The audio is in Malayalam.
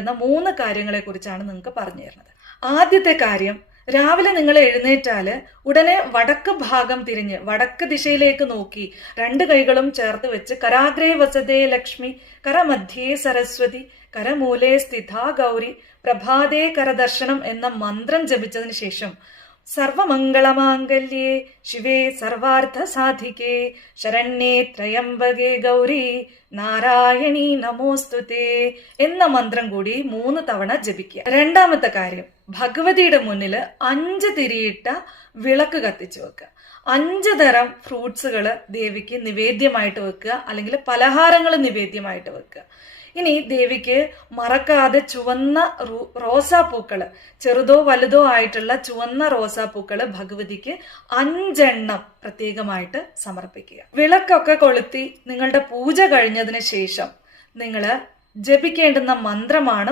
എന്ന മൂന്ന് കാര്യങ്ങളെ കുറിച്ചാണ് നിങ്ങൾക്ക് പറഞ്ഞു തരുന്നത്. ആദ്യത്തെ കാര്യം രാവിലെ നിങ്ങൾ എഴുന്നേറ്റാൽ ഉടനെ വടക്ക് ഭാഗം തിരിഞ്ഞ് വടക്ക് ദിശയിലേക്ക് നോക്കി രണ്ട് കൈകളും ചേർത്ത് വെച്ച് കരാഗ്രേ വസതേ ലക്ഷ്മി കരമധ്യേ സരസ്വതി കരമൂലേ സ്ഥിതാ ഗൗരി പ്രഭാതേ കരദർശനം എന്ന മന്ത്രം ജപിച്ചതിന് ശേഷം സർവമംഗളമാംഗല്യേ. ശിവേ സർവാർത്ഥ സാധികേ ശരണ്യേ ത്രയംബകേ ഗൗരി. നാരായണി നമോസ്തുതേ. എന്ന മന്ത്രം കൂടി മൂന്ന് തവണ ജപിക്കുക. രണ്ടാമത്തെ കാര്യം. ഭഗവതിയുടെ മുന്നിൽ അഞ്ച് തിരിയിട്ട വിളക്ക് കത്തിച്ചു വെക്കുക. അഞ്ച് തരം ഫ്രൂട്ട്സുകൾ ദേവിക്ക് നിവേദ്യമായിട്ട് വെക്കുക. അല്ലെങ്കിൽ പലഹാരങ്ങൾ നിവേദ്യമായിട്ട് വെക്കുക. ഇനി ദേവിക്ക് മറക്കാതെ ചുവന്ന റോസാപ്പൂക്കൾ ചെറുതോ വലുതോ ആയിട്ടുള്ള ചുവന്ന റോസാപ്പൂക്കൾ ഭഗവതിക്ക് അഞ്ചെണ്ണം പ്രത്യേകമായിട്ട് സമർപ്പിക്കുക. വിളക്കൊക്കെ കൊളുത്തി നിങ്ങളുടെ പൂജ കഴിഞ്ഞതിന് ശേഷം നിങ്ങൾ ജപിക്കേണ്ടുന്ന മന്ത്രമാണ്